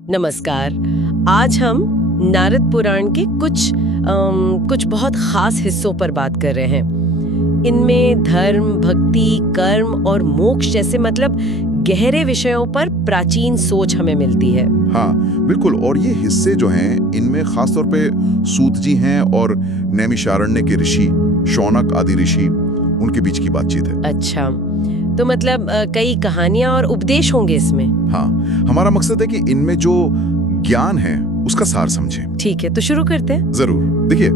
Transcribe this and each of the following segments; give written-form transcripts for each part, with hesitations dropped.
नमस्कार। आज हम नारद पुराण के कुछ बहुत खास हिस्सों पर बात कर रहे हैं। इनमें धर्म, भक्ति, कर्म और मोक्ष जैसे मतलब गहरे विषयों पर प्राचीन सोच हमें मिलती है। हाँ, बिल्कुल। और ये हिस्से जो हैं इनमें खासतौर पे सूत जी हैं और नैमिषारण्य के ऋषि, शौनक आदि ऋषि, उनके बीच की बातचीत है। अच्छा, तो मतलब कई कहानियां और उपदेश होंगे इसमें। हाँ, हमारा मकसद है कि इनमें जो ज्ञान है उसका सार समझें। ठीक है, तो शुरू करते हैं। जरूर। देखिए,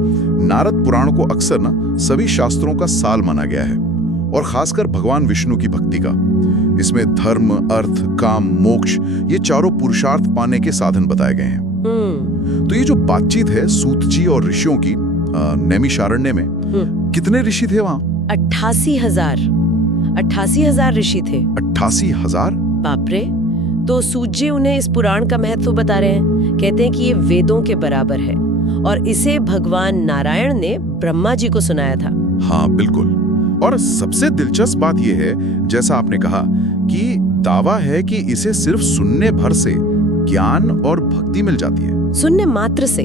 नारद पुराण को अक्सर ना सभी शास्त्रों का साल माना गया है, और खासकर भगवान विष्णु की भक्ति का। इसमें धर्म, अर्थ, काम, मोक्ष, ये चारों पुरुषार्थ पाने के साधन बताए गए हैं। तो ये जो बातचीत है सूत जी और ऋषियों की नैमिषारण्य में, कितने ऋषि थे वहाँ? 88,000 ऋषि थे। 88,000? बाप रे। तो सूत जी उन्हें इस पुराण का महत्व बता रहे हैं। कहते हैं कि ये वेदों के बराबर है और इसे भगवान नारायण ने ब्रह्मा जी को सुनाया था। हाँ, बिल्कुल। और सबसे दिलचस्प बात यह है, जैसा आपने कहा, कि दावा है कि इसे सिर्फ सुनने भर से ज्ञान और भक्ति मिल जाती है। सुनने मात्र से?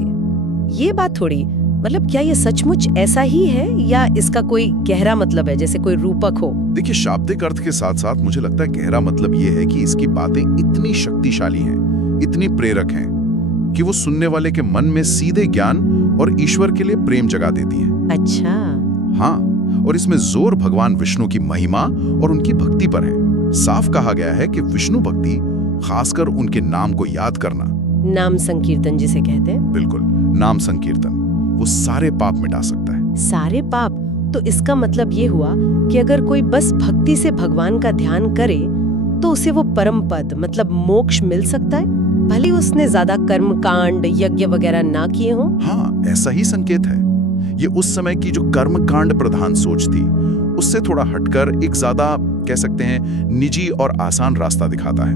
ये बात थोड़ी, मतलब क्या ये सचमुच ऐसा ही है या इसका कोई गहरा मतलब है, जैसे कोई रूपक हो? देखिए, शाब्दिक अर्थ के साथ साथ मुझे लगता है गहरा मतलब ये है कि इसकी बातें इतनी शक्तिशाली हैं, इतनी प्रेरक हैं, कि वो सुनने वाले के मन में सीधे ज्ञान और ईश्वर के लिए प्रेम जगा देती हैं। अच्छा। हाँ, और इसमें जोर भगवान विष्णु की महिमा और उनकी भक्ति पर है। साफ कहा गया है कि विष्णु भक्ति, खासकर उनके नाम को याद करना, नाम संकीर्तन जिसे कहते हैं। बिल्कुल, नाम संकीर्तन, वो सारे पाप मिटा सकता है। सारे पाप? तो इसका मतलब ये हुआ कि अगर कोई बस भक्ति से भगवान का ध्यान करे तो उसे वो परम पद मतलब मोक्ष मिल सकता है, भले उसने ज्यादा कर्म कांड, यज्ञ वगैरह ना किए हों। हाँ, ऐसा ही संकेत है। ये उस समय की जो कर्म कांड प्रधान सोच थी, उससे थोड़ा हटकर एक ज्यादा, कह सकते हैं, निजी और आसान रास्ता दिखाता है।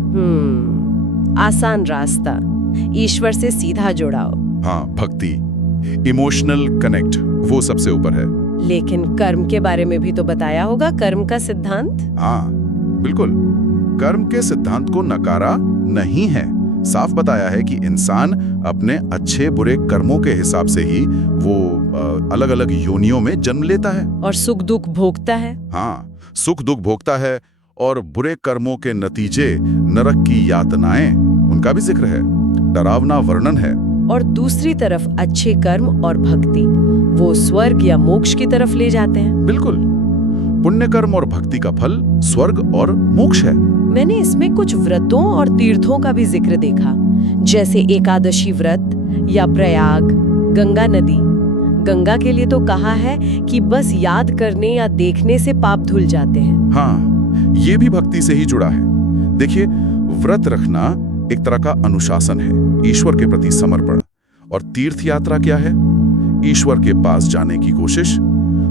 आसान रास्ता, ईश्वर से सीधा जुड़ाव। हाँ, भक्ति, इमोशनल कनेक्ट, वो सबसे ऊपर है। लेकिन कर्म के बारे में भी तो बताया होगा, कर्म का सिद्धांत। हाँ, बिल्कुल। कर्म के सिद्धांत को नकारा नहीं है। साफ बताया है कि इंसान अपने अच्छे बुरे कर्मों के हिसाब से ही वो अलग अलग योनियों में जन्म लेता है और सुख दुख भोगता है। हाँ, सुख दुख भोगता है, और बुरे कर्मों के नतीजे, नरक की यातनाएं, उनका भी जिक्र है, डरावना वर्णन है। और दूसरी तरफ अच्छे कर्म और भक्ति, वो स्वर्ग या मोक्ष की तरफ ले जाते हैं। बिल्कुल, पुण्य कर्म और भक्ति का फल स्वर्ग और मोक्ष है। मैंने इसमें कुछ व्रतों और तीर्थों का भी जिक्र देखा, जैसे एकादशी व्रत या प्रयाग, गंगा नदी। गंगा के लिए तो कहा है कि बस याद करने या देखने से पाप धुल जाते हैं। हाँ, ये भी भक्ति से ही जुड़ा है। देखिए, व्रत रखना एक तरह का अनुशासन है, ईश्वर के प्रति समर्पण। और तीर्थ यात्रा क्या है? ईश्वर के पास जाने की कोशिश।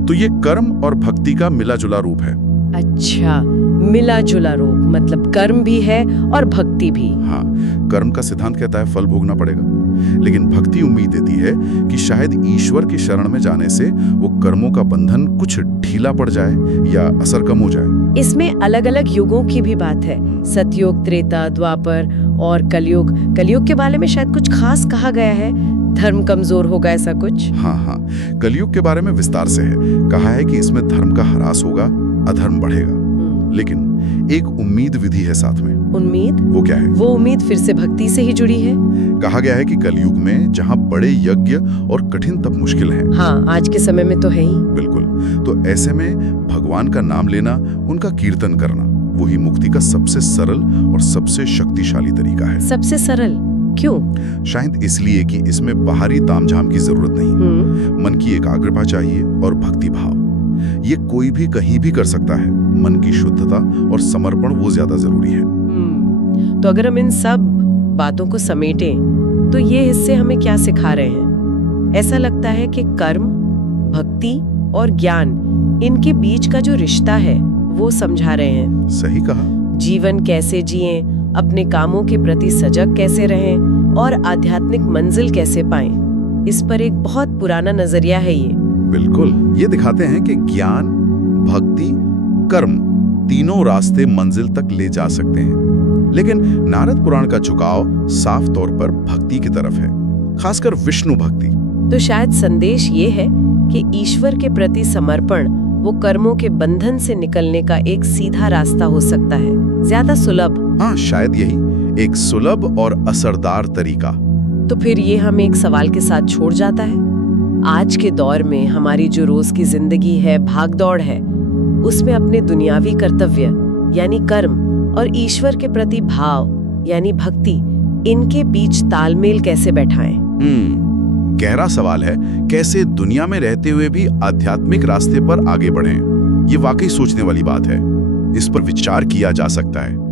तो ये कर्म और भक्ति का मिला जुला रूप है। अच्छा, मिला जुला रूप, मतलब कर्म भी है और भक्ति भी। हाँ, कर्म का सिद्धांत कहता है फल भोगना पड़ेगा, लेकिन भक्ति उम्मीद देती है कि शायद ईश्वर की शरण में जाने से वो कर्मों का बंधन कुछ ढीला पड़ जाए या असर कम हो जाए। इसमें अलग अलग युगों की भी बात है, सतयुग, त्रेता, द्वापर और कलयुग। कलयुग के बारे में शायद कुछ खास कहा गया है, धर्म कमजोर होगा, ऐसा कुछ। हाँ, कलयुग के बारे में विस्तार से है। कहा है कि इसमें धर्म का ह्रास होगा, अधर्म बढ़ेगा। लेकिन एक उम्मीद विधि है साथ में। उम्मीद? वो क्या है? वो उम्मीद फिर से भक्ति से ही जुड़ी है। कहा गया है कि कलयुग में जहाँ बड़े यज्ञ और कठिन तप मुश्किल हैं। हाँ, आज के समय में तो है ही। बिल्कुल। तो ऐसे में भगवान का नाम लेना, उनका कीर्तन करना, वही मुक्ति का सबसे सरल और सबसे शक्तिशाली तरीका है। सबसे सरल क्यों? शायद इसलिए कि इसमें बाहरी तामझाम की जरूरत नहीं। मन की एकाग्रता चाहिए और भक्ति भाव। ये कोई भी कहीं भी कर सकता है। मन की शुद्धता और समर्पण, वो ज्यादा जरूरी है। तो अगर हम इन सब बातों को समेटें तो ये हिस्से हमें क्या सिखा रहे हैं? ऐसा लगता है कि कर्म, भक्ति और ज्ञान, इनके बीच का जो रिश्ता है वो समझा रहे हैं। सही कहा। जीवन कैसे जिएं, अपने कामों के प्रति सजग कैसे रहें और आध्यात्मिक मंजिल कैसे पाएं, इस पर एक बहुत पुराना नजरिया है ये। बिल्कुल, ये दिखाते हैं कि ज्ञान, भक्ति, कर्म, तीनों रास्ते मंजिल तक ले जा सकते हैं। लेकिन नारद पुराण का झुकाव साफ तौर पर भक्ति की तरफ है, खासकर विष्णु भक्ति। तो शायद संदेश ये है कि ईश्वर के प्रति समर्पण वो कर्मों के बंधन से निकलने का एक सीधा रास्ता हो सकता है, ज्यादा सुलभ। हाँ, शायद यही एक सुलभ और असरदार तरीका। तो फिर ये हमें एक सवाल के साथ छोड़ जाता है। आज के दौर में हमारी जो रोज की जिंदगी है, भागदौड़ है, उसमें अपने दुनियावी कर्तव्य यानी कर्म और ईश्वर के प्रति भाव यानी भक्ति, इनके बीच तालमेल कैसे बैठाएं? गहरा सवाल है। कैसे दुनिया में रहते हुए भी आध्यात्मिक रास्ते पर आगे बढ़ें? ये वाकई सोचने वाली बात है। इस पर विचार किया जा सकता है।